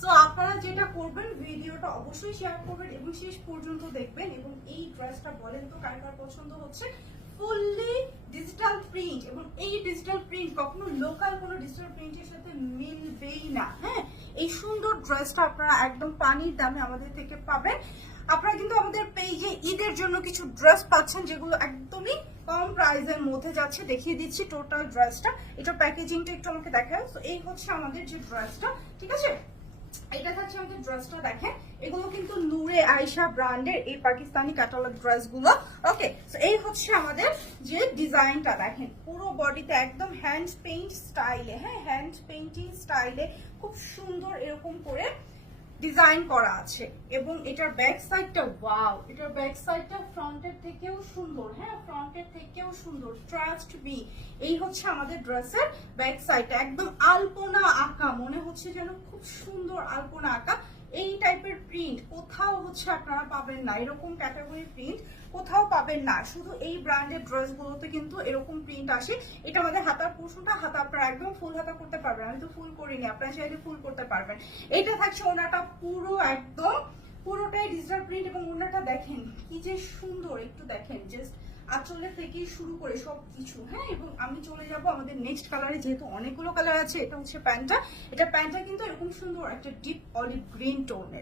So আপনারা যেটা করবেন, ভিডিওটা অবশ্যই শেয়ার করবেন এবং শেষ পর্যন্ত দেখবেন। এবং এই ড্রেসটা বলেন তো কার কার পছন্দ হচ্ছে? ফুললি ডিজিটাল প্রিন্ট, এবং এই ডিজিটাল প্রিন্ট কখনো লোকাল কোনো ডিজিটাল প্রিন্টের সাথে মিলবেই না। হ্যাঁ, এই সুন্দর ড্রেসটা আপনারা একদম পানির দামে আমাদের থেকে পাবেন। আপনারা কিন্তু আমাদের পেজে ঈদের জন্য কিছু ড্রেস পাচ্ছেন যেগুলো একদমই কম প্রাইসের মধ্যে যাচ্ছে। দেখিয়ে দিচ্ছি টোটাল ড্রেসটা, এটা প্যাকেজিংটা একটু আমাকে দেখায়। তো এই হচ্ছে আমাদের যে ড্রেসটা, ঠিক আছে, এটা থাকছে আমাদের ড্রেসটা। দেখেন এগুলো কিন্তু নূরে আয়েশা ব্র্যান্ডের এই পাকিস্তানি ক্যাটালগ ড্রেসগুলো। ওকে, তো এই হচ্ছে আমাদের যে ডিজাইনটা, দেখেন পুরো বডিতে একদম হ্যান্ড পেইন্ট স্টাইলে, হ্যাঁ হ্যান্ড পেইন্টিং স্টাইলে খুব সুন্দর এরকম করে ডিজাইন করা আছে। এবং এটার ব্যাক সাইডটা ওয়াও, এটার ব্যাক সাইডটা ফ্রন্টের থেকেও সুন্দর, হ্যাঁ ফ্রন্টের থেকেও সুন্দর, ট্রাস্ট মি। এই হচ্ছে আমাদের ড্রেসের ব্যাক সাইডটা, একদম আলপনা আঁকা, মনে হচ্ছে যেন খুব সুন্দর আলপনা আঁকা। এই টাইপের প্রিন্ট কোথাও হচ্ছে আপনারা পাবেন না, এরকম ক্যাটাগরি প্রিন্ট কোথাও পাবেন না, শুধু এই ব্র্যান্ডের ড্রেসগুলোতে কিন্তু এরকম প্রিন্ট আসে। এটা আমাদের হাতার পোর্শনটা, হাতা আপনারা একদম ফুল হাতা করতে পারবেন, আমি তো ফুল করিনি, আপনারা চাইলে ফুল করতে পারবেন। এটা থাকছে ওনাটা পুরো একদম পুরোটাই ডিজিটাল প্রিন্ট, এবং ওনাটা দেখেন কি যে সুন্দর, একটু দেখেন জাস্ট আঁচলের থেকে শুরু করে সবকিছু। হ্যাঁ, এবং আমি চলে যাব আমাদের নেক্সট কালারে, যেহেতু অনেকগুলো কালার আছে। এটা হচ্ছে প্যান্টটা, এটা প্যান্টটা কিন্তু এরকম সুন্দর একটা ডিপ অলিভ গ্রিন টোনের।